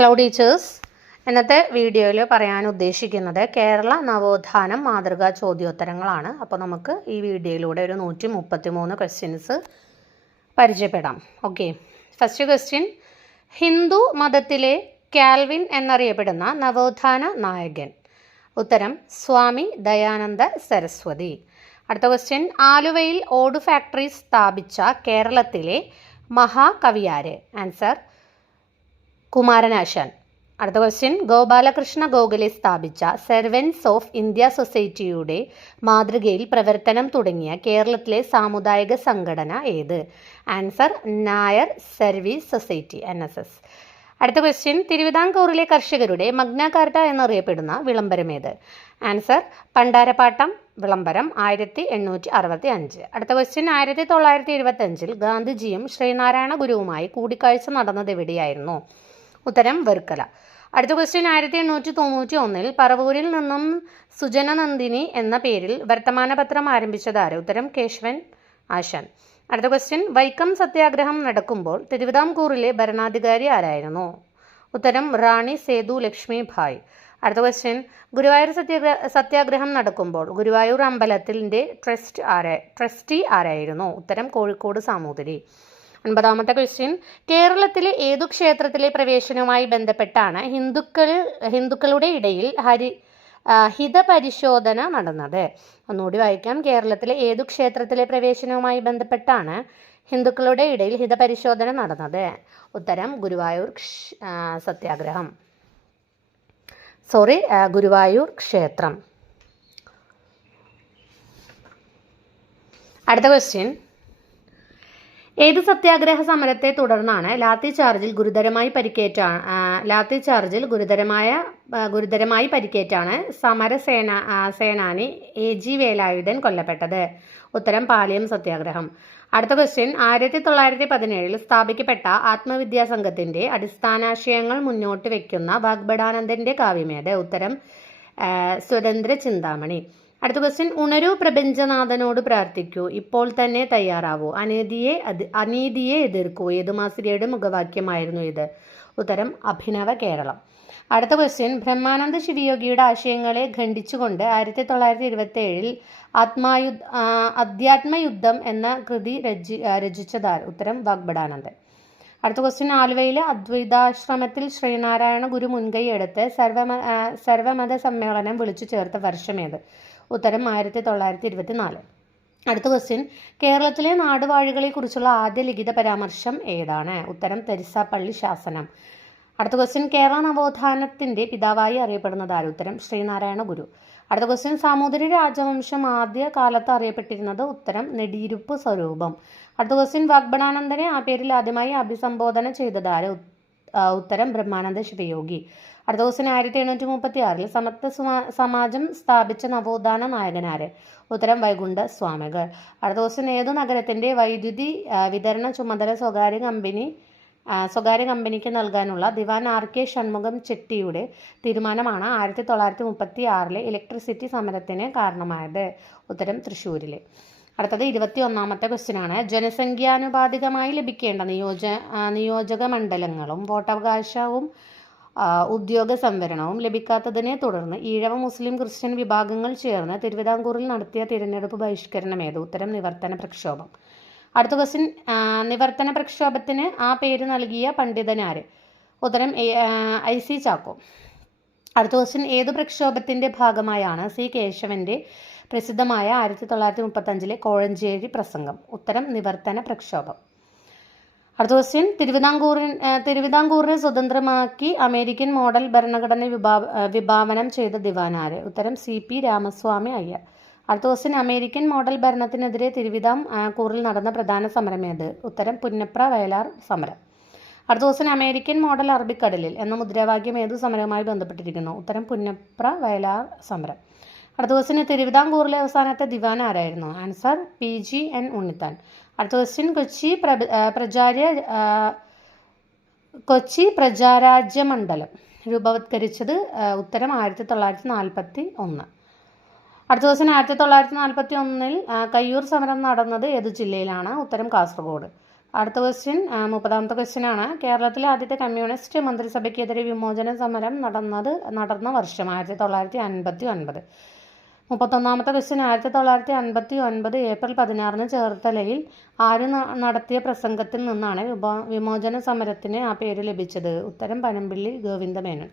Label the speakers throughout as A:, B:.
A: Hello teachers ഇന്നത്തെ വീഡിയോയിൽ പറയാൻ ഉദ്ദേശിക്കുന്നത് കേരള നവോത്ഥാനം മാതൃകാ ചോദ്യോത്തരങ്ങളാണ്. അപ്പോൾ നമുക്ക് ഈ വീഡിയോയിലൂടെ ഒരു നൂറ്റി മുപ്പത്തി മൂന്ന് ക്വസ്റ്റ്യൻസ് പരിചയപ്പെടാം. ഓക്കെ ഫസ്റ്റ് ക്വസ്റ്റ്യൻ ഹിന്ദു മതത്തിലെ കാൽവിൻ എന്നറിയപ്പെടുന്ന നവോത്ഥാന നായകൻ. ഉത്തരം സ്വാമി ദയാനന്ദ സരസ്വതി. അടുത്ത ക്വസ്റ്റ്യൻ ആലുവയിൽ ഓട് ഫാക്ടറി സ്ഥാപിച്ച കേരളത്തിലെ മഹാകവിയാര്? ആൻസർ കുമാരനാശാൻ. അടുത്ത ക്വസ്റ്റ്യൻ ഗോപാലകൃഷ്ണ ഗോഖലെ സ്ഥാപിച്ച സെർവൻസ് ഓഫ് ഇന്ത്യ സൊസൈറ്റിയുടെ മാതൃകയിൽ പ്രവർത്തനം തുടങ്ങിയ കേരളത്തിലെ സാമുദായിക സംഘടന ഏത്? Answer Nair service society N S S അടുത്ത ക്വസ്റ്റ്യൻ തിരുവിതാംകൂറിലെ കർഷകരുടെ മഗ്നാകാർട്ട എന്നറിയപ്പെടുന്ന വിളംബരം ഏത്? ആൻസർ പണ്ടാരപ്പാട്ടം വിളംബരം ആയിരത്തി എണ്ണൂറ്റി അറുപത്തി അഞ്ച് അടുത്ത ക്വസ്റ്റ്യൻ ആയിരത്തി തൊള്ളായിരത്തി എഴുപത്തി അഞ്ചിൽ ഗാന്ധിജിയും ശ്രീനാരായണ ഗുരുവുമായി കൂടിക്കാഴ്ച നടന്നത് എവിടെയായിരുന്നു? ഉത്തരം വെറുക്കല. അടുത്ത ക്വസ്റ്റ്യൻ ആയിരത്തി എണ്ണൂറ്റി തൊണ്ണൂറ്റി ഒന്നിൽ പറവൂരിൽ നിന്നും സുജനനന്ദിനി എന്ന പേരിൽ വർത്തമാനപത്രം ആരംഭിച്ചതാര്? ഉത്തരം കേശവൻ ആശാൻ. അടുത്ത ക്വസ്റ്റ്യൻ വൈക്കം സത്യാഗ്രഹം നടക്കുമ്പോൾ തിരുവിതാംകൂറിലെ ഭരണാധികാരി ആരായിരുന്നു? ഉത്തരം റാണി സേതു ലക്ഷ്മി ഭായ് അടുത്ത ക്വസ്റ്റ്യൻ ഗുരുവായൂർ സത്യാഗ്രഹ സത്യാഗ്രഹം നടക്കുമ്പോൾ ഗുരുവായൂർ അമ്പലത്തിന്റെ ട്രസ്റ്റ് ആരാ ട്രസ്റ്റി ആരായിരുന്നു? ഉത്തരം കോഴിക്കോട് സാമൂതിരി. ഒൻപതാമത്തെ ക്വസ്റ്റ്യൻ കേരളത്തിലെ ഏതു ക്ഷേത്രത്തിലെ പ്രവേശനവുമായി ബന്ധപ്പെട്ടാണ് ഹിന്ദുക്കൾ ഹിന്ദുക്കളുടെ ഇടയിൽ ഹരി ഹിതപരിശോധന നടന്നത്. ഒന്നുകൂടി വായിക്കാം. കേരളത്തിലെ ഏതു ക്ഷേത്രത്തിലെ പ്രവേശനവുമായി ബന്ധപ്പെട്ടാണ് ഹിന്ദുക്കളുടെ ഇടയിൽ ഹിതപരിശോധന നടന്നത്? ഉത്തരം ഗുരുവായൂർ സത്യാഗ്രഹം. സോറി ഗുരുവായൂർ ക്ഷേത്രം. അടുത്ത ക്വസ്റ്റ്യൻ ഏത് സത്യാഗ്രഹ സമരത്തെ തുടർന്നാണ് ലാത്തി ചാർജിൽ ഗുരുതരമായി പരിക്കേറ്റ ലാത്തി ചാർജിൽ ഗുരുതരമായ ഗുരുതരമായി പരിക്കേറ്റാണ് സമരസേന സേനാനി എ ജി വേലായുധൻ കൊല്ലപ്പെട്ടത്. ഉത്തരം പാലിയം സത്യാഗ്രഹം. അടുത്ത ക്വസ്റ്റ്യൻ ആയിരത്തി തൊള്ളായിരത്തി പതിനേഴിൽ സ്ഥാപിക്കപ്പെട്ട ആത്മവിദ്യാ സംഘത്തിന്റെ അടിസ്ഥാനാശയങ്ങൾ മുന്നോട്ട് വയ്ക്കുന്ന വാഗ്ബടാനന്ദന്റെ കാവ്യമേത്? ഉത്തരം സ്വതന്ത്ര ചിന്താമണി. അടുത്ത ക്വസ്റ്റ്യൻ ഉണരൂ പ്രപഞ്ചനാഥനോട് പ്രാർത്ഥിക്കൂ. ഇപ്പോൾ തന്നെ തയ്യാറാവൂ. അനീതിയെ അനീതിയെ എതിർക്കൂ. ഏതു മാസികയുടെ മുഖവാക്യമായിരുന്നു ഇത്? ഉത്തരം അഭിനവ കേരളം. അടുത്ത ക്വസ്റ്റ്യൻ ബ്രഹ്മാനന്ദ ശിവയോഗിയുടെ ആശയങ്ങളെ ഖണ്ഡിച്ചുകൊണ്ട് ആയിരത്തി തൊള്ളായിരത്തി ഇരുപത്തി ഏഴിൽ ആത്മായു അധ്യാത്മയുദ്ധം എന്ന കൃതി രചി രചിച്ചതാർ ഉത്തരം വാഗ്ബടാനന്ദൻ അടുത്ത ക്വസ്റ്റ്യൻ ആലുവയിലെ അദ്വൈതാശ്രമത്തിൽ ശ്രീനാരായണ ഗുരു മുൻകൈ എടുത്ത് സർവമ സർവമത സമ്മേളനം വിളിച്ചു ചേർത്ത വർഷമേത്? ഉത്തരം ആയിരത്തി തൊള്ളായിരത്തി ഇരുപത്തി നാല് അടുത്ത ക്വസ്റ്റ്യൻ കേരളത്തിലെ നാടുവാഴികളെക്കുറിച്ചുള്ള ആദ്യ ലിഖിത പരാമർശം ഏതാണ്? ഉത്തരം തെരിസാപ്പള്ളി ശാസനം. അടുത്ത ക്വസ്റ്റ്യൻ കേരള നവോത്ഥാനത്തിന്റെ പിതാവായി അറിയപ്പെടുന്നത് ആര്? ഉത്തരം ശ്രീനാരായണ ഗുരു. അടുത്ത ക്വസ്റ്റ്യൻ സാമൂതിരി രാജവംശം ആദ്യ കാലത്ത് അറിയപ്പെട്ടിരുന്നത് ഉത്തരം നെടിയിരുപ്പ് സ്വരൂപം. അടുത്ത ക്വസ്റ്റ്യൻ വാഗ്ബടാനന്ദനെ ആ പേരിൽ ആദ്യമായി അഭിസംബോധന ചെയ്തത് ആര്? ഉത്തരം ബ്രഹ്മാനന്ദ ശിവയോഗി. അടുത്ത ക്വസ്റ്റ്യൻ ആയിരത്തി എണ്ണൂറ്റി മുപ്പത്തി ആറിൽ സമത്വ സമാജം സ്ഥാപിച്ച നവോത്ഥാന നായകനാര് ഉത്തരം വൈകുണ്ഠ സ്വാമികൾ. അടുത്ത ക്വസ്റ്റ്യൻ ഏതു നഗരത്തിന്റെ വൈദ്യുതി വിതരണ ചുമതല സ്വകാര്യ കമ്പനി സ്വകാര്യ കമ്പനിക്ക് നൽകാനുള്ള ദിവാൻ ആർ കെ ഷൺമുഖം ചെട്ടിയുടെ തീരുമാനമാണ് ആയിരത്തി തൊള്ളായിരത്തി മുപ്പത്തി ആറിലെ ഇലക്ട്രിസിറ്റി സമരത്തിന് കാരണമായത്. ഉത്തരം തൃശ്ശൂരിലെ. അടുത്തത് ഇരുപത്തി ഒന്നാമത്തെ ക്വസ്റ്റ്യനാണ് ജനസംഖ്യാനുപാതികമായി ലഭിക്കേണ്ട നിയോജ നിയോജക മണ്ഡലങ്ങളും വോട്ടവകാശവും ഉദ്യോഗ സംവരണവും ലഭിക്കാത്തതിനെ തുടർന്ന് ഈഴവ മുസ്ലിം ക്രിസ്ത്യൻ വിഭാഗങ്ങൾ ചേർന്ന് തിരുവിതാംകൂറിൽ നടത്തിയ തിരഞ്ഞെടുപ്പ് ബഹിഷ്കരണം ഏത് ഉത്തരം നിവർത്തന പ്രക്ഷോഭം. അടുത്ത ക്വസ്റ്റ്യൻ നിവർത്തന പ്രക്ഷോഭത്തിന് ആ പേര് നൽകിയ പണ്ഡിതനാര്? ഉത്തരം ഐ സി ചാക്കോ. അടുത്ത ക്വസ്റ്റ്യൻ ഏത് പ്രക്ഷോഭത്തിന്റെ ഭാഗമായാണ് സി കേശവന്റെ പ്രസിദ്ധമായ ആയിരത്തി തൊള്ളായിരത്തി മുപ്പത്തഞ്ചിലെ കോഴഞ്ചേരി പ്രസംഗം? ഉത്തരം നിവർത്തന പ്രക്ഷോഭം. അടുത്ത ക്വസ്റ്റ്യൻ തിരുവിതാംകൂറിൻ തിരുവിതാംകൂറിനെ സ്വതന്ത്രമാക്കി അമേരിക്കൻ മോഡൽ ഭരണഘടന വിഭാ വിഭാവനം ചെയ്ത ദിവാനാര് ഉത്തരം സി പി രാമസ്വാമി അയ്യർ. അടുത്ത ക്വസ്റ്റ്യൻ അമേരിക്കൻ മോഡൽ ഭരണത്തിനെതിരെ തിരുവിതാംകൂറിൽ നടന്ന പ്രധാന സമരം ഏത്? ഉത്തരം പുന്നപ്ര വയലാർ സമരം. അടുത്ത ക്വസ്റ്റ്യൻ അമേരിക്കൻ മോഡൽ അറബിക്കടലിൽ എന്ന മുദ്രാവാക്യം ഏതു സമരവുമായി ബന്ധപ്പെട്ടിരിക്കുന്നു? ഉത്തരം പുന്നപ്ര വയലാർ സമരം. അടുത്ത ദിവസം തിരുവിതാംകൂറിലെ അവസാനത്തെ ദിവാൻ ആരായിരുന്നു? Answer P G N Unnithan. അടുത്ത ക്വസ്റ്റ്യൻ കൊച്ചി പ്രചാര്യ കൊച്ചി പ്രജാരാജ്യ മണ്ഡലം രൂപവത്കരിച്ചത് ഉത്തരം ആയിരത്തി തൊള്ളായിരത്തി നാൽപ്പത്തി ഒന്ന് അടുത്ത ദിവസം ആയിരത്തി തൊള്ളായിരത്തി നാൽപ്പത്തി ഒന്നിൽ കയ്യൂർ സമരം നടന്നത് ഏത് ജില്ലയിലാണ്? ഉത്തരം കാസർഗോഡ്. അടുത്ത ക്വസ്റ്റ്യൻ മുപ്പതാമത്തെ ക്വസ്റ്റ്യൻ ആണ്. കേരളത്തിലെ ആദ്യത്തെ കമ്മ്യൂണിസ്റ്റ് മന്ത്രിസഭയ്ക്കെതിരെ വിമോചന സമരം നടന്നത് നടന്ന വർഷം ആയിരത്തി തൊള്ളായിരത്തി അൻപത്തി ഒൻപത് മുപ്പത്തൊന്നാമത്തെ ക്വസ്റ്റ്യൻ ആയിരത്തി തൊള്ളായിരത്തി അൻപത്തി ഒൻപത് ഏപ്രിൽ പതിനാറിന് ചേർത്തലയിൽ ആര് നടത്തിയ പ്രസംഗത്തിൽ നിന്നാണ് വിമോചന സമരത്തിന് ആ പേര് ലഭിച്ചത്? ഉത്തരം പനമ്പിള്ളി ഗോവിന്ദമേനോൻ.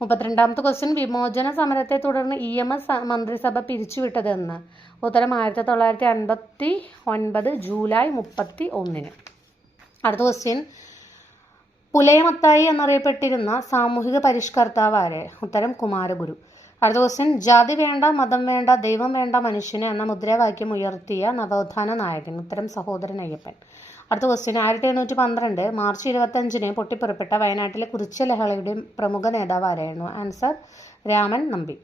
A: മുപ്പത്തിരണ്ടാമത്തെ ക്വസ്റ്റ്യൻ വിമോചന സമരത്തെ തുടർന്ന് ഇ എം എസ് മന്ത്രിസഭ പിരിച്ചുവിട്ടതെന്ന്. ഉത്തരം ആയിരത്തി തൊള്ളായിരത്തി അൻപത്തി ഒൻപത് ജൂലൈ മുപ്പത്തി ഒന്നിന് അടുത്ത ക്വസ്റ്റ്യൻ പുലയമത്തായി എന്നറിയപ്പെട്ടിരുന്ന സാമൂഹിക പരിഷ്കർത്താവ് ആര്? ഉത്തരം കുമാരഗുരു. അടുത്ത ക്വസ്റ്റ്യൻ ജാതി വേണ്ട മതം വേണ്ട ദൈവം വേണ്ട മനുഷ്യന് എന്ന മുദ്രാവാക്യം ഉയർത്തിയ നവോത്ഥാന നായകൻ ഉത്തരം സഹോദരൻ അയ്യപ്പൻ. അടുത്ത ക്വസ്റ്റ്യൻ ആയിരത്തി എണ്ണൂറ്റി പന്ത്രണ്ട് മാർച്ച് ഇരുപത്തഞ്ചിന് പൊട്ടിപ്പുറപ്പെട്ട വയനാട്ടിലെ കുറിച്ച ലഹളയുടെ പ്രമുഖ നേതാവ് ആരായിരുന്നു? ആൻസർ രാമൻ നമ്പി.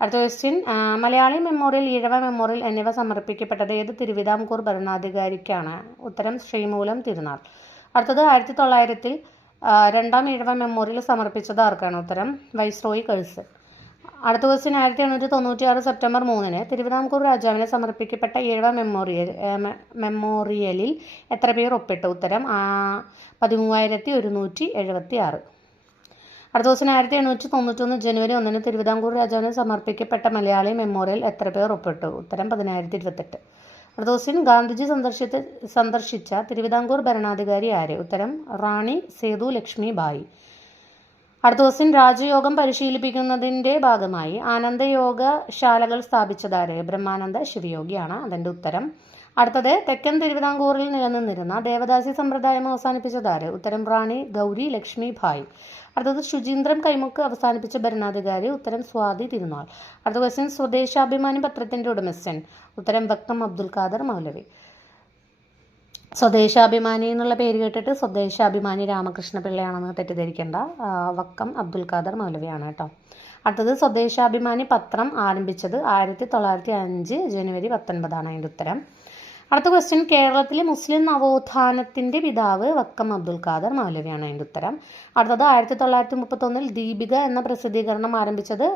A: അടുത്ത question Malayali memorial Ezhava memorial എന്നിവ സമർപ്പിക്കപ്പെട്ടത് ഏത് തിരുവിതാംകൂർ ഭരണാധികാരിക്കാണ്? ഉത്തരം ശ്രീമൂലം തിരുനാൾ. അടുത്തത് ആയിരത്തി തൊള്ളായിരത്തിൽ രണ്ടാം ഈഴവ മെമ്മോറിയൽ സമർപ്പിച്ചത് ആർക്കാണ്? ഉത്തരം വൈസ്രോയി കഴ്സ് അടുത്ത ദിവസം ആയിരത്തി എണ്ണൂറ്റി തൊണ്ണൂറ്റി ആറ് സെപ്റ്റംബർ മൂന്നിന് തിരുവിതാംകൂർ രാജാവിന് സമർപ്പിക്കപ്പെട്ട ഏഴാം മെമ്മോറിയൽ മെമ്മോറിയലിൽ എത്ര പേർ ഒപ്പിട്ടു ഉത്തരം? പതിമൂവായിരത്തി ഒരുന്നൂറ്റി എഴുപത്തി ആറ് അടുത്ത ദിവസം ആയിരത്തി എണ്ണൂറ്റി തൊണ്ണൂറ്റൊന്ന് ജനുവരി ഒന്നിന് തിരുവിതാംകൂർ രാജാവിന് സമർപ്പിക്കപ്പെട്ട മലയാളി മെമ്മോറിയൽ എത്ര പേർ ഒപ്പിട്ടു ഉത്തരം? പതിനായിരത്തി ഇരുപത്തെട്ട്. അടുത്ത ദിവസം ഗാന്ധിജി സന്ദർശിച്ച സന്ദർശിച്ച തിരുവിതാംകൂർ ഭരണാധികാരി ആര്? ഉത്തരം റാണി സേതു ലക്ഷ്മി ബായി അടുത്ത ദിവസം രാജയോഗം പരിശീലിപ്പിക്കുന്നതിന്റെ ഭാഗമായി ആനന്ദയോഗ ശാലകൾ സ്ഥാപിച്ചതാരെ? ബ്രഹ്മാനന്ദ ശിവയോഗിയാണ് അതിന്റെ ഉത്തരം. അടുത്തത് തെക്കൻ തിരുവിതാംകൂറിൽ നിലനിന്നിരുന്ന ദേവദാസി സമ്പ്രദായം അവസാനിപ്പിച്ചതാര്? ഉത്തരം റാണി ഗൗരി ലക്ഷ്മി ഭായ് അടുത്തത് ശുചീന്ദ്രം കൈമുക്ക് അവസാനിപ്പിച്ച ഭരണാധികാരി. ഉത്തരം സ്വാതി തിരുനാൾ. അടുത്ത ക്വസ്റ്റ്യൻ സ്വദേശാഭിമാനി പത്രത്തിന്റെ ഉടമസ്ഥൻ. ഉത്തരം വക്കം അബ്ദുൽ ഖാദർ മൗലവി. സ്വദേശാഭിമാനി എന്നുള്ള പേര് കേട്ടിട്ട് സ്വദേശാഭിമാനി രാമകൃഷ്ണ പിള്ളയാണെന്ന് തെറ്റിദ്ധരിക്കേണ്ട. വക്കം അബ്ദുൽ ഖാദർ മൗലവിയാണ് കേട്ടോ. അടുത്തത് സ്വദേശാഭിമാനി പത്രം ആരംഭിച്ചത് ആയിരത്തി തൊള്ളായിരത്തി അഞ്ച് ജനുവരി പത്തൊൻപതാണ് അതിന്റെ ഉത്തരം. അടുത്ത ക്വസ്റ്റ്യൻ കേരളത്തിലെ മുസ്ലിം നവോത്ഥാനത്തിന്റെ പിതാവ് വക്കം അബ്ദുൽ ഖാദർ മൗലവിയാണ് അതിന്റെ ഉത്തരം. അടുത്തത് ആയിരത്തി തൊള്ളായിരത്തി മുപ്പത്തൊന്നിൽ ദീപിക എന്ന പ്രസിദ്ധീകരണം ആരംഭിച്ചത്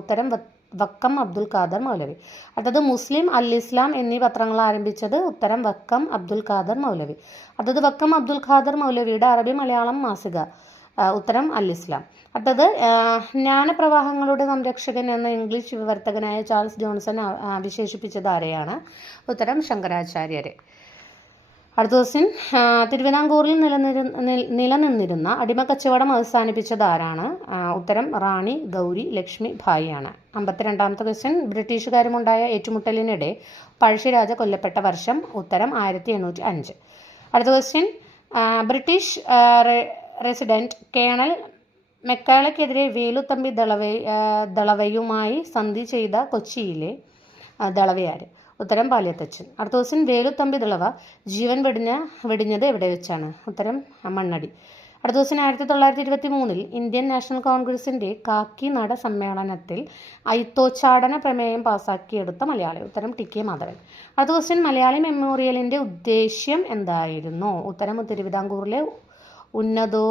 A: ഉത്തരം വക്കം അബ്ദുൽ ഖാദർ മൗലവി. അടുത്തത് മുസ്ലിം അൽ ഇസ്ലാം എന്നീ പത്രങ്ങൾ ആരംഭിച്ചത് ഉത്തരം വക്കം അബ്ദുൽ ഖാദർ മൗലവി. അടുത്തത് വക്കം അബ്ദുൽ ഖാദർ മൗലവിയുടെ അറബി മലയാളം മാസിക ഉത്തരം അൽ ഇസ്ലാം. അടുത്തത് ജ്ഞാനപ്രവാഹങ്ങളുടെ സംരക്ഷകൻ എന്ന ഇംഗ്ലീഷ് വിവർത്തകനായ ചാൾസ് ജോൺസൺ വിശേഷിപ്പിച്ചത് ആരെയാണ്? ഉത്തരം ശങ്കരാചാര്യരെ. അടുത്ത ദിവസം തിരുവിതാംകൂറിൽ നിലനിരു- നിലനിന്നിരുന്ന അടിമ കച്ചവടം അവസാനിപ്പിച്ചത് ആരാണ് ഉത്തരം റാണി ഗൗരി ലക്ഷ്മി ഭായിയാണ്. അമ്പത്തിരണ്ടാമത്തെ ക്വസ്റ്റ്യൻ ബ്രിട്ടീഷുകാരുമുണ്ടായ ഏറ്റുമുട്ടലിനിടെ പഴശ്ശിരാജ കൊല്ലപ്പെട്ട വർഷം ഉത്തരം ആയിരത്തി എണ്ണൂറ്റി അഞ്ച് അടുത്ത ക്വസ്റ്റ്യൻ ബ്രിട്ടീഷ് റെസിഡന്റ് കേണൽ മെക്കാളയ്ക്കെതിരെ വേലുത്തമ്പി ദളവ ദളവയുമായി സന്ധി ചെയ്ത കൊച്ചിയിലെ ദളവയാർ ഉത്തരം പാലിയത്തച്ഛൻ. അടുത്ത ദിവസം വേലുത്തമ്പി തിളവ ജീവൻ വെടിഞ്ഞ വെടിഞ്ഞത് എവിടെ വെച്ചാണ്? ഉത്തരം മണ്ണടി. അടുത്ത ദിവസം ആയിരത്തി തൊള്ളായിരത്തി ഇരുപത്തി മൂന്നിൽ ഇന്ത്യൻ നാഷണൽ കോൺഗ്രസിന്റെ കാക്കിനട സമ്മേളനത്തിൽ ഐത്തോച്ചാടന പ്രമേയം പാസാക്കിയെടുത്ത മലയാളി. ഉത്തരം ടി കെ മാധവൻ. അടുത്ത ക്വസ്റ്റ്യൻ മലയാളി മെമ്മോറിയലിന്റെ ഉദ്ദേശ്യം എന്തായിരുന്നു? ഉത്തരം തിരുവിതാംകൂറിലെ ഉന്നതോ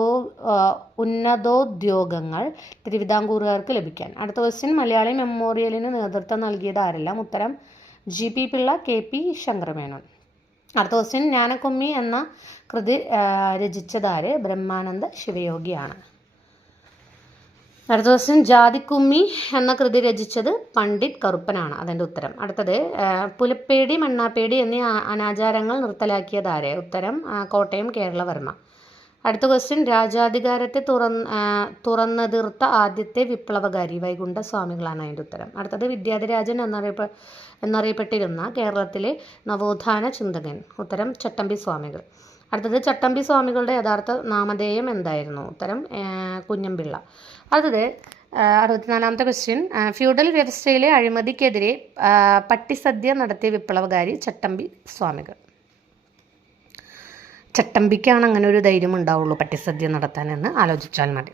A: ഉന്നതോദ്യോഗങ്ങൾ തിരുവിതാംകൂറുകാർക്ക് ലഭിക്കാൻ. അടുത്ത ക്വസ്റ്റ്യൻ മലയാളി മെമ്മോറിയലിന് നേതൃത്വം നൽകിയത് ആരെല്ലാം? ഉത്തരം G P Pillai K P Sankaramenon. അടുത്ത ക്വസ്റ്റ്യൻ ജ്ഞാനക്കൊമ്മി എന്ന കൃതി രചിച്ചതാര്? ബ്രഹ്മാനന്ദ ശിവയോഗിയാണ്. അടുത്ത ക്വസ്റ്റ്യൻ ജാതിക്കുമ്മി എന്ന കൃതി രചിച്ചത് പണ്ഡിറ്റ് കറുപ്പനാണ്. അതിന്റെ ഉത്തരം. അടുത്തത് പുലപ്പേടി മണ്ണാപ്പേടി എന്നീ അനാചാരങ്ങൾ നിർത്തലാക്കിയതാരെ? ഉത്തരം കോട്ടയം കേരളവർമ്മ. അടുത്ത ക്വസ്റ്റ്യൻ രാജാധികാരത്തെ തുറന്ന് തുറന്നതീർത്ത ആദ്യത്തെ വിപ്ലവകാരി വൈകുണ്ഠ സ്വാമികളാണ് അതിന്റെ ഉത്തരം. അടുത്തത് വിദ്യാധിരാജൻ എന്നറിയപ്പെ എന്നറിയപ്പെട്ടിരുന്ന കേരളത്തിലെ നവോത്ഥാന ചിന്തകൻ. ഉത്തരം ചട്ടമ്പി സ്വാമികൾ. അടുത്തത് ചട്ടമ്പി സ്വാമികളുടെ യഥാർത്ഥ നാമധേയം എന്തായിരുന്നു? ഉത്തരം കുഞ്ഞമ്പിള്ള. അടുത്തത് അറുപത്തിനാലാമത്തെ ക്വസ്റ്റ്യൻ ഫ്യൂഡൽ വ്യവസ്ഥയിലെ അഴിമതിക്കെതിരെ പട്ടിസദ്യ നടത്തിയ വിപ്ലവകാരി ചട്ടമ്പി സ്വാമികൾ. ചട്ടമ്പിക്കാണ് അങ്ങനെ ഒരു ധൈര്യം ഉണ്ടാവുള്ളൂ പട്ടിസദ്യ നടത്താനെന്ന് ആലോചിച്ചാൽ മതി.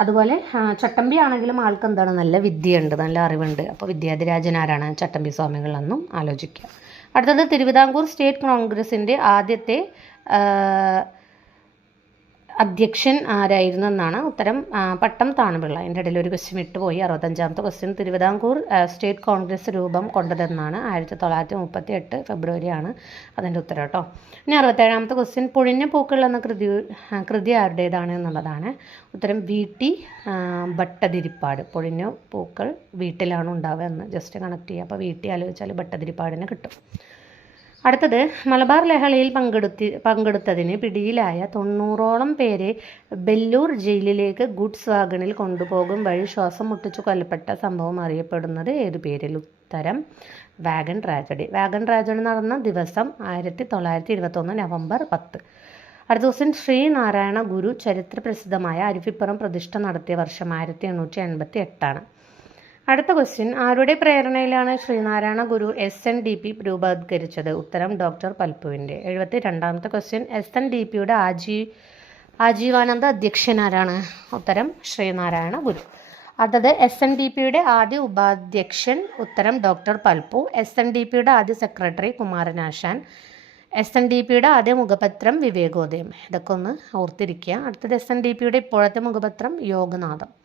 A: അതുപോലെ ചട്ടമ്പി ആണെങ്കിലും ആൾക്ക് എന്താണ് നല്ല വിദ്യയുണ്ട് നല്ല അറിവുണ്ട്. അപ്പോൾ വിദ്യാധിരാജനാരാണ് ചട്ടമ്പി സ്വാമികൾ എന്നും ആലോചിക്കുക. അടുത്തത് തിരുവിതാംകൂർ സ്റ്റേറ്റ് കോൺഗ്രസിന്റെ ആദ്യത്തെ അധ്യക്ഷൻ ആരായിരുന്നു എന്നാണ് ഉത്തരം പട്ടം താണുപിള്ള. അതിന്റെ ഇടയിൽ ഒരു ക്വസ്റ്റ്യൻ വിട്ടുപോയി അറുപത്തഞ്ചാമത്തെ ക്വസ്റ്റ്യൻ തിരുവിതാംകൂർ സ്റ്റേറ്റ് കോൺഗ്രസ് രൂപം കൊണ്ടതെന്നാണ് ആയിരത്തി തൊള്ളായിരത്തി മുപ്പത്തി എട്ട് ഫെബ്രുവരിയാണ് അതിന്റെ ഉത്തരം കേട്ടോ. ഇനി അറുപത്തേഴാമത്തെ ക്വസ്റ്റ്യൻ പൊഴിഞ്ഞ പൂക്കൾ എന്ന കൃതി കൃതി ആരുടേതാണ് എന്നുള്ളതാണ്. ഉത്തരം വി ടി ആ, ഭട്ടതിരിപ്പാട്. പൊഴിഞ്ഞ പൂക്കൾ വീട്ടിലാണ് ഉണ്ടാവുക എന്ന് ജസ്റ്റ് കണക്ട് ചെയ്യുക. അപ്പോൾ വീട്ടിൽ ആലോചിച്ചാൽ ഭട്ടതിരിപ്പാടിനെ കിട്ടും. അടുത്തത് മലബാർ ലഹളയിൽ പങ്കെടുത്തി പങ്കെടുത്തതിന് പിടിയിലായ തൊണ്ണൂറോളം പേരെ ബെല്ലൂർ ജയിലിലേക്ക് ഗുഡ്സ് വാഗണിൽ കൊണ്ടുപോകും വഴി ശ്വാസം മുട്ടിച്ചു കൊല്ലപ്പെട്ട സംഭവം അറിയപ്പെടുന്നത് ഏത് പേരിൽ? ഉത്തരം വാഗൺ ട്രാജഡി. വാഗൺ ട്രാജഡി നടന്ന ദിവസം ആയിരത്തി തൊള്ളായിരത്തി ഇരുപത്തൊന്ന് നവംബർ പത്ത്. അടുത്ത ദിവസം ശ്രീനാരായണ ഗുരു ചരിത്ര പ്രസിദ്ധമായ അരുവിപ്പുറം പ്രതിഷ്ഠ നടത്തിയ വർഷം ആയിരത്തി എണ്ണൂറ്റി എൺപത്തി എട്ടാണ് അടുത്ത ക്വസ്റ്റ്യൻ ആരുടെ പ്രേരണയിലാണ് Sreenarayana Guru S N D P രൂപവത്കരിച്ചത്? ഉത്തരം ഡോക്ടർ പൽപ്പുവിന്റെ. എഴുപത്തി രണ്ടാമത്തെ ക്വസ്റ്റ്യൻ എസ് എൻ ഡി പിയുടെ ആജീ ആജീവാനന്ദ അധ്യക്ഷനാരാണ് ഉത്തരം ശ്രീനാരായണ ഗുരു. അടുത്തത് എസ് എൻ ഡി പിയുടെ ആദ്യ ഉപാധ്യക്ഷൻ ഉത്തരം doctor Palpu. S N D പിയുടെ ആദ്യ secretary Kumaranasan S N D പിയുടെ ആദ്യ മുഖപത്രം വിവേകോദയം. ഇതൊക്കെ ഒന്ന് ഓർത്തിരിക്കുക. അടുത്തത് എസ് എൻ ഡി പിയുടെ ഇപ്പോഴത്തെ മുഖപത്രം യോഗനാഥം.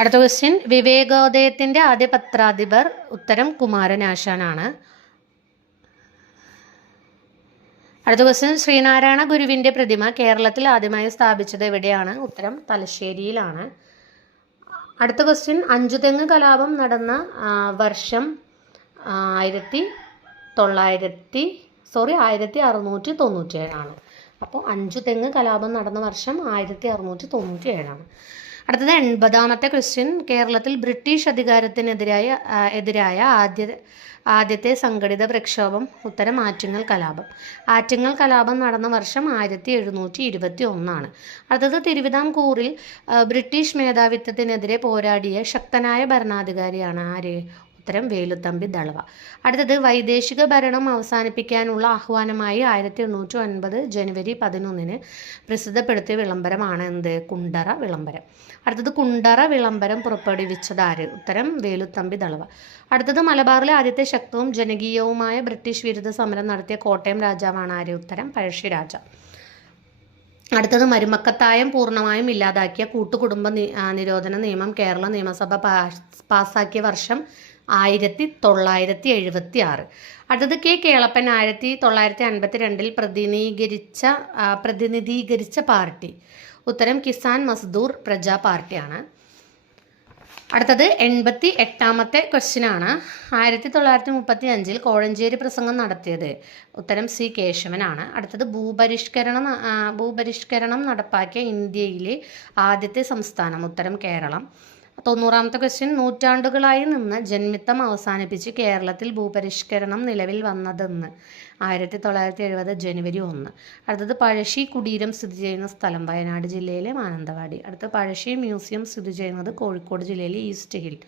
A: അടുത്ത ക്വസ്റ്റ്യൻ വിവേകോദയത്തിന്റെ ആദ്യ പത്രാധിപർ ഉത്തരം കുമാരനാശാനാണ് അടുത്ത ക്വസ്റ്റ്യൻ ശ്രീനാരായണ ഗുരുവിന്റെ പ്രതിമ കേരളത്തിൽ ആദ്യമായി സ്ഥാപിച്ചത് എവിടെയാണ്? ഉത്തരം തലശ്ശേരിയിലാണ്. അടുത്ത ക്വസ്റ്റ്യൻ അഞ്ചുതെങ്ങ് കലാപം നടന്ന വർഷം ആയിരത്തി തൊള്ളായിരത്തി സോറി ആയിരത്തി അറുന്നൂറ്റി തൊണ്ണൂറ്റി ഏഴാണ് അപ്പോൾ അഞ്ചു തെങ്ങ് കലാപം നടന്ന വർഷം ആയിരത്തി അറുന്നൂറ്റി തൊണ്ണൂറ്റി ഏഴാണ് അടുത്തത് എൺപതാമത്തെ ക്വസ്റ്റ്യൻ കേരളത്തിൽ ബ്രിട്ടീഷ് അധികാരത്തിനെതിരായ എതിരായ ആദ്യ ആദ്യത്തെ സംഘടിത പ്രക്ഷോഭം. ഉത്തരം ആറ്റിങ്ങൽ കലാപം. ആറ്റിങ്ങൽ കലാപം നടന്ന വർഷം ആയിരത്തി എഴുന്നൂറ്റി ഇരുപത്തി ഒന്നാണ് അടുത്തത് തിരുവിതാംകൂറിൽ ബ്രിട്ടീഷ് മേധാവിത്വത്തിനെതിരെ പോരാടിയ ശക്തനായ ഭരണാധികാരിയാണ് ആര്? ഉത്തരം വേലുത്തമ്പി ദളവ. അടുത്തത് വൈദേശിക ഭരണം അവസാനിപ്പിക്കാനുള്ള ആഹ്വാനമായി ആയിരത്തി എണ്ണൂറ്റി ഒൻപത് ജനുവരി പതിനൊന്നിന് പ്രസിദ്ധപ്പെടുത്തിയ വിളംബരമാണ് എന്ത്? കുണ്ടറ വിളംബരം. അടുത്തത് കുണ്ടറ വിളംബരം പുറപ്പെടുവിച്ചത് ആര് ഉത്തരം വേലുത്തമ്പി ദളവ. അടുത്തത് മലബാറിലെ ആദ്യത്തെ ശക്തവും ജനകീയവുമായ ബ്രിട്ടീഷ് വിരുദ്ധ സമരം നടത്തിയ കോട്ടയം രാജാവാണ് ആര്? ഉത്തരം പഴശ്ശിരാജ അടുത്തത് മരുമക്കത്തായം പൂർണമായും ഇല്ലാതാക്കിയ കൂട്ടുകുടുംബ നിരോധന നിയമം കേരള നിയമസഭ പാസ്- പാസ്സാക്കിയ വർഷം ആയിരത്തി തൊള്ളായിരത്തി എഴുപത്തി ആറ് അടുത്തത് കെ. കേളപ്പൻ ആയിരത്തി തൊള്ളായിരത്തി അൻപത്തി രണ്ടിൽ പ്രതിനിധീകരിച്ച പ്രതിനിധീകരിച്ച പാർട്ടി. ഉത്തരം കിസാൻ മസ്ദൂർ പ്രജാ പാർട്ടിയാണ്. അടുത്തത് എൺപത്തി എട്ടാമത്തെ ക്വസ്റ്റ്യൻ ആണ് ആയിരത്തി തൊള്ളായിരത്തി മുപ്പത്തി അഞ്ചിൽ കോഴഞ്ചേരി പ്രസംഗം നടത്തിയത് ഉത്തരം സി. കേശവനാണ്. അടുത്തത് ഭൂപരിഷ്കരണം ഭൂപരിഷ്കരണം നടപ്പാക്കിയ ഇന്ത്യയിലെ ആദ്യത്തെ സംസ്ഥാനം ഉത്തരം കേരളം. തൊണ്ണൂറാമത്തെ ക്വസ്റ്റ്യൻ നൂറ്റാണ്ടുകളായി നിന്ന് ജന്മിത്തം അവസാനിപ്പിച്ച് കേരളത്തിൽ ഭൂപരിഷ്കരണം നിലവിൽ വന്നതെന്ന്. ആയിരത്തി തൊള്ളായിരത്തി എഴുപത് ജനുവരി ഒന്ന്. അടുത്തത് പഴശ്ശി കുടീരം സ്ഥിതി ചെയ്യുന്ന സ്ഥലം വയനാട് ജില്ലയിലെ മാനന്തവാടി. അടുത്ത് പഴശ്ശി മ്യൂസിയം സ്ഥിതി ചെയ്യുന്നത് കോഴിക്കോട് ജില്ലയിലെ ഈസ്റ്റ് ഹിൽ.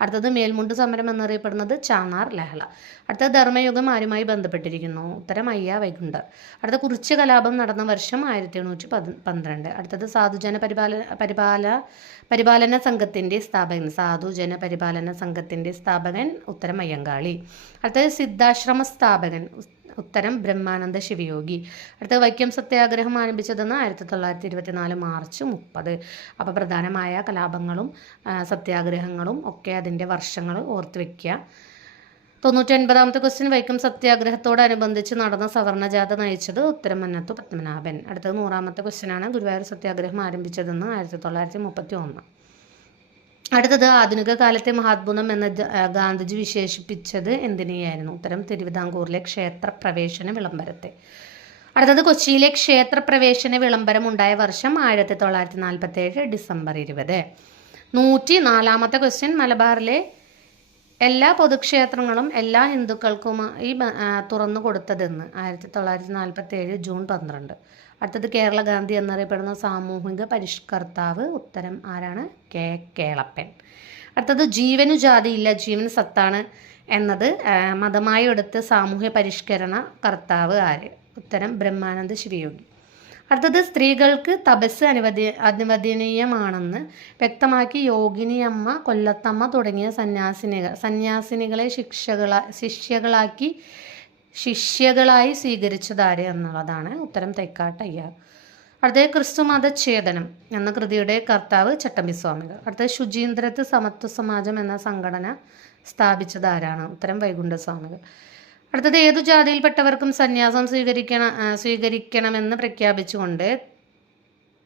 A: അടുത്തത് മേൽമുണ്ട് സമരം എന്നറിയപ്പെടുന്നത് ചാനാർ ലഹള. അടുത്തത് ധർമ്മയുഗം ആരുമായി ബന്ധപ്പെട്ടിരിക്കുന്നു? ഉത്തരം അയ്യ വൈകുണ്ഠർ അടുത്ത കുറിച്ച് കലാപം നടന്ന വർഷം ആയിരത്തി എണ്ണൂറ്റി പന്ത്രണ്ട്. അടുത്തത് സാധുജന പരിപാല പരിപാല പരിപാലന സംഘത്തിന്റെ സ്ഥാപകൻ. സാധുജന പരിപാലന സംഘത്തിന്റെ സ്ഥാപകൻ ഉത്തരം അയ്യങ്കാളി. അടുത്തത് സിദ്ധാശ്രമ സ്ഥാപകൻ. ഉത്തരം ബ്രഹ്മാനന്ദ ശിവയോഗി. അടുത്ത വൈക്കം സത്യാഗ്രഹം ആരംഭിച്ചതെന്ന് ആയിരത്തി തൊള്ളായിരത്തി ഇരുപത്തിനാല് മാർച്ച് മുപ്പത്. അപ്പോൾ പ്രധാനമായ കലാപങ്ങളും സത്യാഗ്രഹങ്ങളും ഒക്കെ അതിന്റെ വർഷങ്ങൾ ഓർത്ത് വയ്ക്കുക തൊണ്ണൂറ്റൊൻപതാമത്തെ ക്വസ്റ്റ്യൻ വൈക്കം സത്യാഗ്രഹത്തോടനുബന്ധിച്ച് നടന്ന സവർണജാഥ നയിച്ചത് ഉത്തരമന്നത്തു പത്മനാഭൻ. അടുത്തത് നൂറാമത്തെ ക്വസ്റ്റ്യനാണ് ഗുരുവായൂർ സത്യാഗ്രഹം ആരംഭിച്ചതെന്ന് ആയിരത്തി തൊള്ളായിരത്തി മുപ്പത്തി ഒന്ന് അടുത്തത് ആധുനിക കാലത്തെ മഹാത്ഭുതം എന്ന് ഗാന്ധിജി വിശേഷിപ്പിച്ചത് എന്തിനെയായിരുന്നു? ഉത്തരം തിരുവിതാംകൂറിലെ ക്ഷേത്ര പ്രവേശന വിളംബരത്തെ. അടുത്തത് കൊച്ചിയിലെ ക്ഷേത്ര പ്രവേശന വിളംബരം ഉണ്ടായ വർഷം ആയിരത്തി തൊള്ളായിരത്തി നാൽപ്പത്തി ഏഴ് ഡിസംബർ ഇരുപത്. നൂറ്റി നാലാമത്തെ ക്വസ്റ്റ്യൻ മലബാറിലെ എല്ലാ പൊതുക്ഷേത്രങ്ങളും എല്ലാ ഹിന്ദുക്കൾക്കുമായി തുറന്നു കൊടുത്തതെന്ന് ആയിരത്തി തൊള്ളായിരത്തി നാൽപ്പത്തി ഏഴ് ജൂൺ പന്ത്രണ്ട്. അടുത്തത് കേരള ഗാന്ധി എന്നറിയപ്പെടുന്ന സാമൂഹിക പരിഷ്കർത്താവ് ഉത്തരം ആരാണ്? കെ. കേളപ്പൻ. അടുത്തത് ജീവനു ജാതിയില്ല ജീവൻ സത്താണ് എന്നത് മതമായി എടുത്ത് സാമൂഹ്യ പരിഷ്കരണ കർത്താവ് ആര്? ഉത്തരം ബ്രഹ്മാനന്ദ ശിവയോഗി. അടുത്തത് സ്ത്രീകൾക്ക് തപസ് അനുവദി അനുവദനീയമാണെന്ന് വ്യക്തമാക്കി യോഗിനിയമ്മ കൊല്ലത്തമ്മ തുടങ്ങിയ സന്യാസിനികൾ സന്യാസിനികളെ ശിക്ഷകള ശിഷ്യകളാക്കി ശിഷ്യകളായി സ്വീകരിച്ചതാര് എന്നുള്ളതാണ് ഉത്തരം തൈക്കാട്ടയ്യാർ അടുത്തത് ക്രിസ്തുമതഛേദനം എന്ന കൃതിയുടെ കർത്താവ് ചട്ടമ്പിസ്വാമികൾ. അടുത്ത ശുചീന്ദ്രത്ത് സമത്വ സമാജം എന്ന സംഘടന സ്ഥാപിച്ചത് ആരാണ് ഉത്തരം വൈകുണ്ഠസ്വാമികൾ. അടുത്തത് ഏതു ജാതിയിൽപ്പെട്ടവർക്കും സന്യാസം സ്വീകരിക്കണ സ്വീകരിക്കണമെന്ന് പ്രഖ്യാപിച്ചുകൊണ്ട്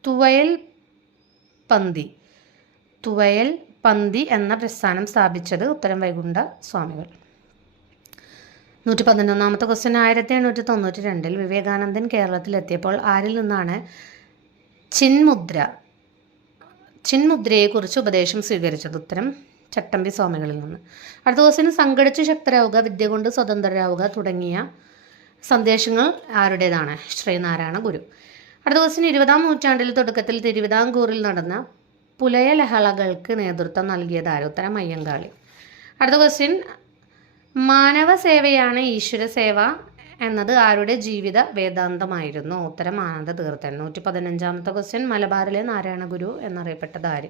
A: തുവയൽ പന്തി തുവയൽ പന്തി എന്ന പ്രസ്ഥാനം സ്ഥാപിച്ചത് ഉത്തരം വൈകുണ്ഠ സ്വാമികൾ നൂറ്റി പതിനൊന്നാമത്തെ ക്വസ്റ്റ്യൻ ആയിരത്തി എണ്ണൂറ്റി തൊണ്ണൂറ്റി രണ്ടിൽ വിവേകാനന്ദൻ കേരളത്തിലെത്തിയപ്പോൾ ആരിൽ നിന്നാണ് ചിന്മുദ്ര ചിന്മുദ്രയെക്കുറിച്ച് ഉപദേശം സ്വീകരിച്ചത് ഉത്തരം ചട്ടമ്പി സ്വാമികളിൽ നിന്ന്. അടുത്ത ക്വസ്റ്റ്യൻ സംഘടിച്ച് ശക്തരാവുക വിദ്യ കൊണ്ട് സ്വതന്ത്രരാവുക തുടങ്ങിയ സന്ദേശങ്ങൾ ആരുടേതാണ്? ശ്രീനാരായണ ഗുരു. അടുത്ത ക്വസ്റ്റ്യൻ ഇരുപതാം നൂറ്റാണ്ടിൽ തുടക്കത്തിൽ തിരുവിതാംകൂറിൽ നടന്ന പുലയ ലഹളകൾക്ക് നേതൃത്വം നൽകിയതാരോ? ഉത്തരം അയ്യങ്കാളി. അടുത്ത ക്വസ്റ്റ്യൻ മാനവ സേവയാണ് ഈശ്വര സേവ എന്നത് ആരുടെ ജീവിത വേദാന്തമായിരുന്നു? ഉത്തരം ആനന്ദ തീർത്ഥൻ നൂറ്റി പതിനഞ്ചാമത്തെ ക്വസ്റ്റ്യൻ മലബാറിലെ നാരായണ ഗുരു എന്നറിയപ്പെട്ടത് ആര്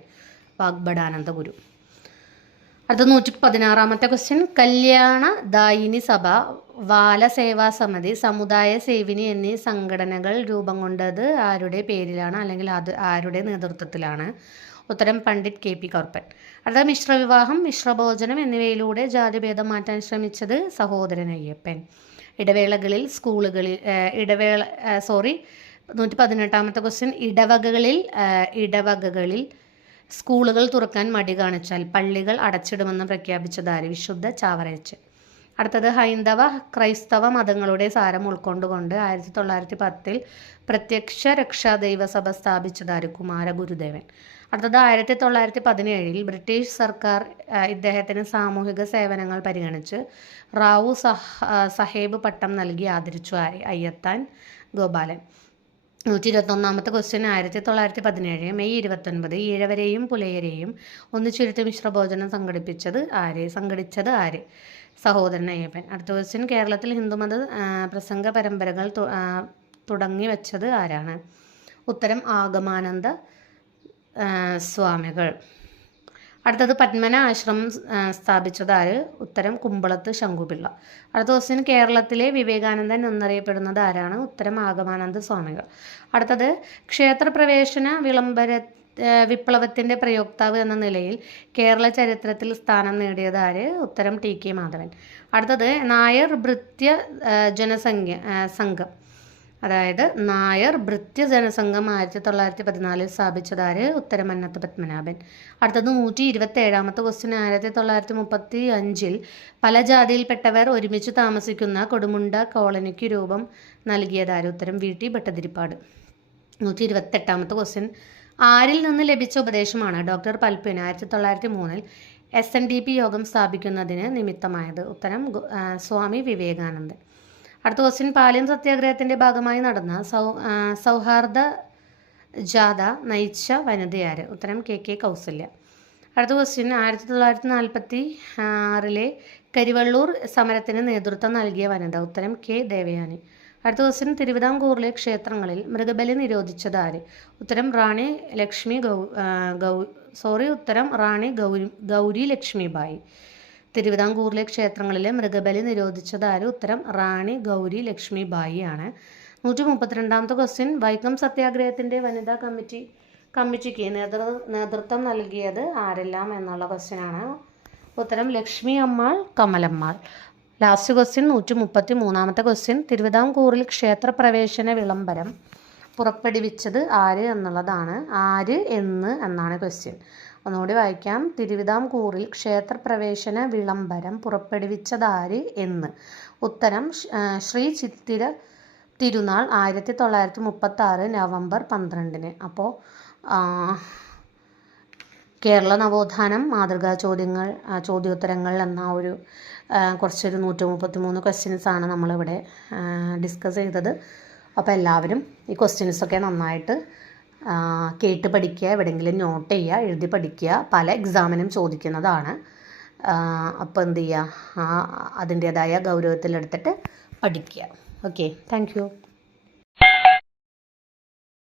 A: വാഗ്ബടാനന്ദ ഗുരു. അടുത്ത നൂറ്റി പതിനാറാമത്തെ ക്വസ്റ്റ്യൻ കല്യാണ ദായിനി സഭ വാലസേവാ സമിതി സമുദായ സേവിനി എന്നീ സംഘടനകൾ രൂപം കൊണ്ടത് ആരുടെ പേരിലാണ്? അല്ലെങ്കിൽ അത് ആരുടെ നേതൃത്വത്തിലാണ്? ഉത്തരം പണ്ഡിറ്റ് കെ പി കറുപ്പൻ. അടുത്ത മിശ്രവിവാഹം മിശ്രഭോജനം എന്നിവയിലൂടെ ജാതിഭേദം മാറ്റാൻ ശ്രമിച്ചത് സഹോദരൻ അയ്യപ്പൻ. ഇടവേളകളിൽ സ്കൂളുകളിൽ ഇടവേള സോറി നൂറ്റി പതിനെട്ടാമത്തെ ക്വസ്റ്റ്യൻ ഇടവകകളിൽ ഇടവകകളിൽ സ്കൂളുകൾ തുറക്കാൻ മടി കാണിച്ചാൽ പള്ളികൾ അടച്ചിടുമെന്ന് പ്രഖ്യാപിച്ചതാര് വിശുദ്ധ ചാവറയച്ച് അടുത്തത് ഹൈന്ദവ ക്രൈസ്തവ മതങ്ങളുടെ സാരം ഉൾക്കൊണ്ടുകൊണ്ട് ആയിരത്തി തൊള്ളായിരത്തി പത്തിൽ പ്രത്യക്ഷ രക്ഷാ ദൈവസഭ സ്ഥാപിച്ചതാര് കുമാര ഗുരുദേവൻ അടുത്തത് ആയിരത്തി തൊള്ളായിരത്തി പതിനേഴിൽ ബ്രിട്ടീഷ് സർക്കാർ ഇദ്ദേഹത്തിന് സാമൂഹിക സേവനങ്ങൾ പരിഗണിച്ച് റാവു സഹ സഹേബ് പട്ടം നൽകി ആദരിച്ചു ആയി അയ്യത്താൻ ഗോപാലൻ. നൂറ്റി ഇരുപത്തൊന്നാമത്തെ ക്വസ്റ്റ്യൻ ആയിരത്തി തൊള്ളായിരത്തി പതിനേഴ് മെയ് ഇരുപത്തൊൻപത് ഈഴവരെയും പുലയരെയും ഒന്നിച്ചുരുത്തി മിശ്രഭോജനം സംഘടിപ്പിച്ചത് ആര്? സംഘടിച്ചത് ആര്? സഹോദരൻ അയ്യപ്പൻ. അടുത്ത ക്വസ്റ്റ്യൻ കേരളത്തിൽ ഹിന്ദുമത പ്രസംഗ പരമ്പരകൾ തുടങ്ങി വെച്ചത് ആരാണ്? ഉത്തരം ആഗമാനന്ദ സ്വാമികൾ. അടുത്തത് പത്മന ആശ്രമം സ്ഥാപിച്ചതാര്? ഉത്തരം കുമ്പളത്ത് ശങ്കുപിള്ള അടുത്ത ക്വസ്റ്റ്യൻ കേരളത്തിലെ വിവേകാനന്ദൻ എന്നറിയപ്പെടുന്നത് ആരാണ്? ഉത്തരം ആഗമാനന്ദ സ്വാമികൾ. അടുത്തത് ക്ഷേത്രപ്രവേശന വിളംബര വിപ്ലവത്തിന്റെ പ്രയോക്താവ് എന്ന നിലയിൽ കേരള ചരിത്രത്തിൽ സ്ഥാനം നേടിയത് ആര്? ഉത്തരം ടി കെ മാധവൻ. അടുത്തത് നായർ ഭൃത്യ ജനസംഖ്യ സംഘം. അതായത് നായർ ഭൃത്യ ജനസംഘം ആയിരത്തി തൊള്ളായിരത്തി പതിനാലിൽ സ്ഥാപിച്ചതാര്? ഉത്തരമന്നത്ത് പത്മനാഭൻ. അടുത്തത് നൂറ്റി ഇരുപത്തി ഏഴാമത്തെ ക്വസ്റ്റ്യൻ ആയിരത്തി തൊള്ളായിരത്തി മുപ്പത്തി അഞ്ചിൽ പല ജാതിയിൽപ്പെട്ടവർ ഒരുമിച്ച് താമസിക്കുന്ന കൊടുമുണ്ട കോളനിക്ക് രൂപം നൽകിയതാര്? ഉത്തരം വി. ടി. ഭട്ടതിരിപ്പാട്. നൂറ്റി ഇരുപത്തെട്ടാമത്തെ ക്വസ്റ്റ്യൻ ആരിൽ നിന്ന് ലഭിച്ച ഉപദേശമാണ് ഡോക്ടർ പൽപ്പിന് ആയിരത്തി തൊള്ളായിരത്തി മൂന്നിൽ എസ് എൻ ഡി പി യോഗം സ്ഥാപിക്കുന്നതിന് നിമിത്തമായത്? ഉത്തരം സ്വാമി വിവേകാനന്ദൻ. അടുത്ത ക്വസ്റ്റ്യൻ പാലിയം സത്യാഗ്രഹത്തിന്റെ ഭാഗമായി നടന്ന സൗ സൗഹാർദ്ദ ജാഥ നയിച്ച വനിതയാര് ഉത്തരം കെ കെ കൗസല്യ. അടുത്ത ക്വസ്റ്റ്യൻ ആയിരത്തി തൊള്ളായിരത്തി നാൽപ്പത്തി ആറിലെ കരിവള്ളൂർ സമരത്തിന് നേതൃത്വം നൽകിയ വനിത ഉത്തരം കെ ദേവയാനി. അടുത്ത ക്വസ്റ്റ്യൻ തിരുവിതാംകൂറിലെ ക്ഷേത്രങ്ങളിൽ മൃഗബലി നിരോധിച്ചത് ആര്? ഉത്തരം റാണി ലക്ഷ്മി ഗൗ ഗൗ സോറി ഉത്തരം റാണി ഗൗരി ഗൗരി ലക്ഷ്മിബായി തിരുവിതാംകൂറിലെ ക്ഷേത്രങ്ങളിലെ മൃഗബലി നിരോധിച്ചതാര് ഉത്തരം റാണി ഗൗരി ലക്ഷ്മിബായി ആണ് നൂറ്റി മുപ്പത്തിരണ്ടാമത്തെ ക്വസ്റ്റ്യൻ വൈക്കം സത്യാഗ്രഹത്തിന്റെ വനിതാ കമ്മിറ്റി കമ്മിറ്റിക്ക് നേതൃ നേതൃത്വം നൽകിയത് ആരെല്ലാം എന്നുള്ള ക്വസ്റ്റ്യനാണ്. ഉത്തരം ലക്ഷ്മി അമ്മാൾ കമലമ്മാൾ. ലാസ്റ്റ് ക്വസ്റ്റ്യൻ നൂറ്റി മുപ്പത്തി മൂന്നാമത്തെ ക്വസ്റ്റ്യൻ തിരുവിതാംകൂറിൽ ക്ഷേത്രപ്രവേശന വിളംബരം പുറപ്പെടുവിച്ചത് ആര് എന്നുള്ളതാണ്. ആര് എന്ന് എന്നാണ് ക്വസ്റ്റ്യൻ. ഒന്നുകൂടി വായിക്കാം. തിരുവിതാംകൂറിൽ ക്ഷേത്രപ്രവേശന വിളംബരം പുറപ്പെടുവിച്ചതാര് എന്ന്. ഉത്തരം ശ്രീ ചിത്തിര തിരുനാൾ ആയിരത്തി തൊള്ളായിരത്തി മുപ്പത്തി ആറ് നവംബർ പന്ത്രണ്ടിന്. അപ്പോൾ കേരള നവോത്ഥാനം മാതൃകാ ചോദ്യങ്ങൾ ചോദ്യോത്തരങ്ങൾ എന്ന ഒരു കുറച്ചൊരു നൂറ്റി മുപ്പത്തി മൂന്ന് ക്വസ്റ്റ്യൻസാണ് നമ്മളിവിടെ ഡിസ്കസ് ചെയ്തത്. അപ്പോൾ എല്ലാവരും ഈ ക്വസ്റ്റ്യൻസൊക്കെ നന്നായിട്ട് കേട്ട് പഠിക്കുക എവിടെയെങ്കിലും നോട്ട് ചെയ്യുക എഴുതി പഠിക്കുക പല എക്സാമിനും ചോദിക്കുന്നതാണ്. അപ്പോൾ എന്ത് ചെയ്യുക? അതിന്റേതായ ഗൗരവത്തിലെടുത്തിട്ട് പഠിക്കുക. Okay thank